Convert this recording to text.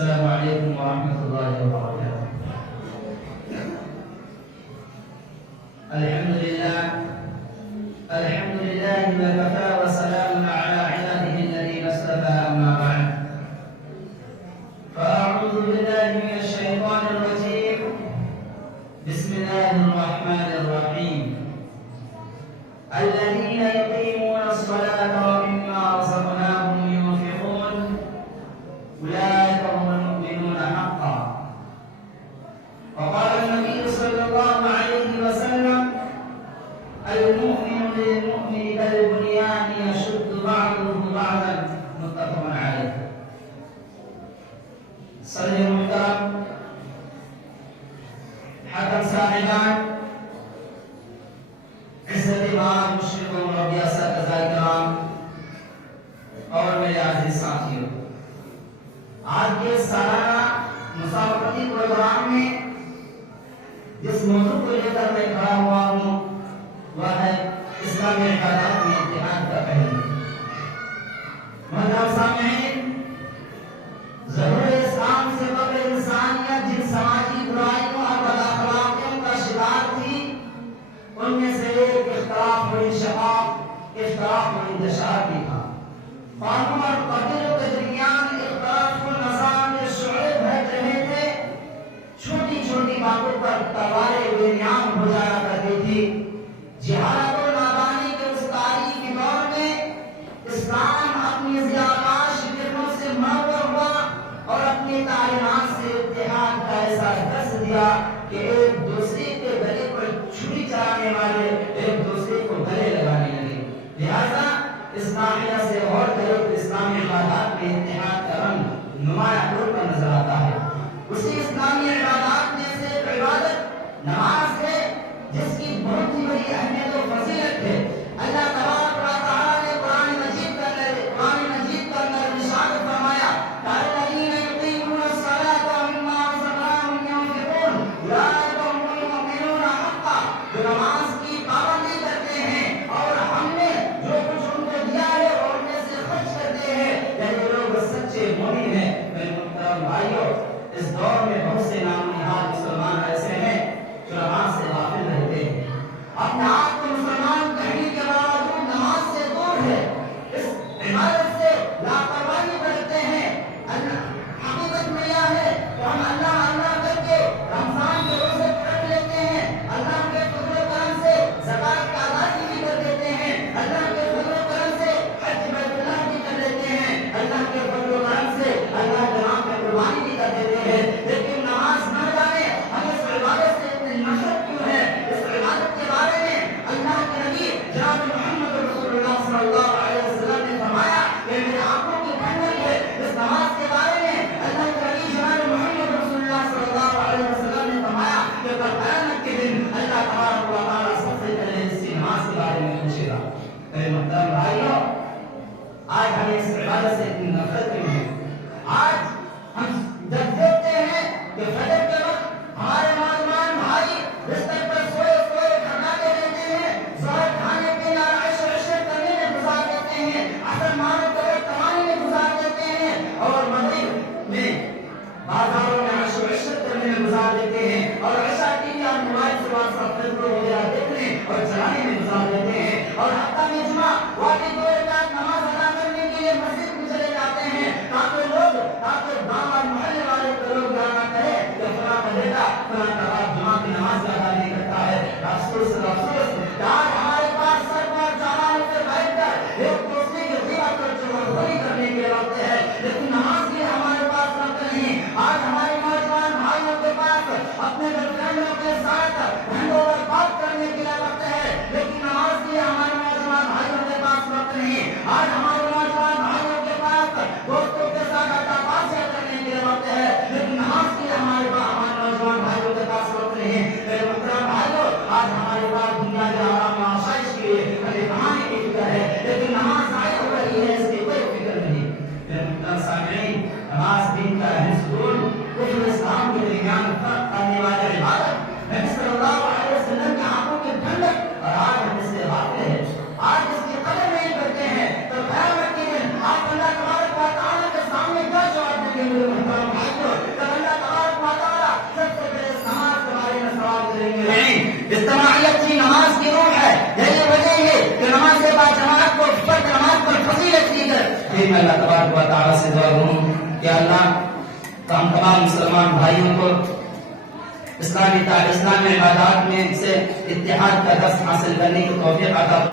السلام علیکم ورحمۃ اللہ وبرکاتہ۔ الحمد للہ وکفى وسلام على عباده الذين اصطفى، اما بعد فاعوذ بالله من الشیطان الرجیم، بسم الله الرحمن الرحیم۔ الذين يقيمون الصلاة ومما رزقناهم ينفقون أولئك هم المؤمنون حقا۔ وقال النبي صلى الله عليه وسلم: المؤمن للمؤمن كالبنيان يشد بعضه بعضا، متفق عليه۔ صدر محترم، حکم صاحبان، عزت امام مشرقوں اور اساتذہ کرام اور میرے عزیز ساتھیوں، آج کے سالانہ مسابقتی پروگرام میں جس موضوع کو لے کر میں کھڑا ہوا ہوں وہ ہے اسلامی عبادات میں اتحاد کا پہلو۔ محترم سامعین، ظہور اسلام سے قبل انسانیت جن سماجی برائیوں اور بداخلاقیوں کا شکار تھی، ان میں سے ایک اختلاف و انشقاق، اختلاف و انتشار بھی تھا۔ قوموں اور قبیلوں کے درمیان اختلاف و نظام کے شعلے بھڑک رہے تھے، چھوٹی چھوٹی باتوں پر تلواریں بے نیام ہو جایا کرتی تھی۔ جہالت و نادانی کے اس تاریخی دور میں اسلام اپنی ضیاءکاش کرنوں سے منور ہوا اور اپنی تعلیمات سے اتحاد کا ایسا درس دیا کہ ایک دوسرے کے گلے پر چھری چلانے والے ایک دوسرے کو گلے لگانے لگے۔ لہذا اسلامیہ سے غور کرو تو اسلامی عبادات میں اتحاد کا رنگ نمایاں طور پر نظر آتا ہے۔ اسی اسلامی عبادات میں سے ایک عبادت نماز ہے، جس کی بہت ہی بڑی اہمیت و فضیلت ہے۔ اللہ تبارک و تعالی نے قرآن مجید کا اندر ارشاد فرمایا: الذین یقیمون الصلاۃ ومما رزقناہم ينفقون اولئک هم المؤمنون حقا۔ جو نماز کی پابندی کرتے ہیں اور ہم نے جو کچھ ان کو دیا ہے اور ان میں سے خرچ کرتے ہیں، یہ لوگ سچے مومن ہیں۔ میرے محترم بھائیوں، اس دور میں بہت سے نام نہاد مسلمان ایسے ہیں جو نماز سے غافل رہتے ہیں، اپنے آپ کو مسلمان کہنے کے باوجود نماز سے دور ہے، اس عبادت سے لاپرواہی برتتے ہیں۔ حقیقت میں یہ ہے کہ ہم اللہ کر کے رمضان کے روزے رکھ لیتے ہیں، اللہ کے فضل و کرم سے زکات کا ادائیگی بھی کر دیتے ہیں، اللہ کے فضل و کرم سے حج بیت اللہ بھی کر لیتے ہیں، اللہ کے فضل و کرم سے اللہ کے نام پہ قربانی بھی کر دیتے ہیں، لیکن نماز نہ جانے ہم اس عبادت سے اتنی نفرت کیوں ہے؟ اس عبادت کے بارے میں اللہ کے نبی جناب محمد رسول اللہ صلی اللہ علیہ وسلم نے فرمایا کہ میرے آنکھوں کی ٹھنڈک ہے۔ اس نماز کے بارے میں اللہ کے نبی جناب محمد رسول اللہ صلی اللہ علیہ وسلم نے فرمایا کہ کل قیامت کے دن اللہ تبارک و تعالی سب سے پہلے اس نماز کے بارے میں پوچھے گا۔ میرے محترم بھائیوں، آج ہمیں اس عبادت سے اتنی نفرت کیوں ہے؟ آج ہم جب دیکھتے ہیں کہ فجر کے وقت ہمارے نوجوان بھائی بستر پر سوئے کھڑکاتے رہتے ہیں، ظہر کھانے پینا عیش و عشرت کرنے میں گزار دیتے ہیں، عصر مغرب تک کمانے میں گزار دیتے ہیں، اور مغرب میں بازاروں میں عیش و عشرت کرنے میں گزار دیتے ہیں، اور عشاء ٹی وی اور موبائل سے واٹسپ فیس بک وغیرہ دیکھنے اور چلانے میں گزار دیتے ہیں، اور ہفتہ میں جمعہ واجب 2 رکعت نماز ادا کرنے کے لیے مسجد میں چلے جاتے ہیں تاکہ گاؤں اور محلے والے کو لوگ جانا کہے کہ فلاں کا بیٹا فلاں کا باپ جمعہ کی نماز ادا نہیں کرتا ہے۔ افسوس کہ آج ہمارے پاس سر پر جوانوں سے بیٹھ کر ایک دوسرے کی غیبت اور چغلخوری کرنے کے وقت ہے، لیکن نماز کے ہمارے پاس وقت نہیں۔ آج ہمارے نوجوان بھائیوں کے پاس اپنے گھر فرینڈوں کے ساتھ ہینڈ اوور بات کرنے کے لیے وقت ہے، لیکن نماز کے ہمارے نوجوان بھائیوں کے پاس وقت نہیں۔ آج ہمارے نوجوان بھائیوں کے پاس دوستوں کے ساتھ اڈا بازیاں کرنے کے لیے وقت ہے، لیکن نماز کے ہمارے نوجوان بھائیوں کے پاس وقت نہیں۔ میرے محترم بھائیوں، آج ہمارے پاس دنیا کے آرام و آسائش کے لیے ہمیں کمانے کی فکر ہے، لیکن نماز ضائع ہو رہی ہے، اس کی کوئی فکر نہیں۔ میرے محترم سامعین، نماز دین کا اہم ستون، کفر اسلام کے درمیان فرق کرنے والی عبادت، نبی صلی اللہ علیہ وسلم کی آنکھوں کی ٹھنڈک، اور آج ہم اس سے غافل ہیں، آج اس کی قدر نہیں کرتے ہیں، تو قیامت کے دن آپ اللہ تبارک و تعالی کے سامنے کیا جواب دیں گے؟ میرے محترم بھائی، اجتماعیت کی نماز کی روح ہے، یہی وجہ ہے کہ نماز با جماعت کو فرض نماز پر فضیلت دی گئی۔ پھر میں اللہ تبارک و تعالیٰ سے دعا کروں کہ اللہ ہم تمام مسلمان بھائیوں کو اسلامی عبادات میں سے اتحاد کا درس حاصل کرنے کی توفیق عطا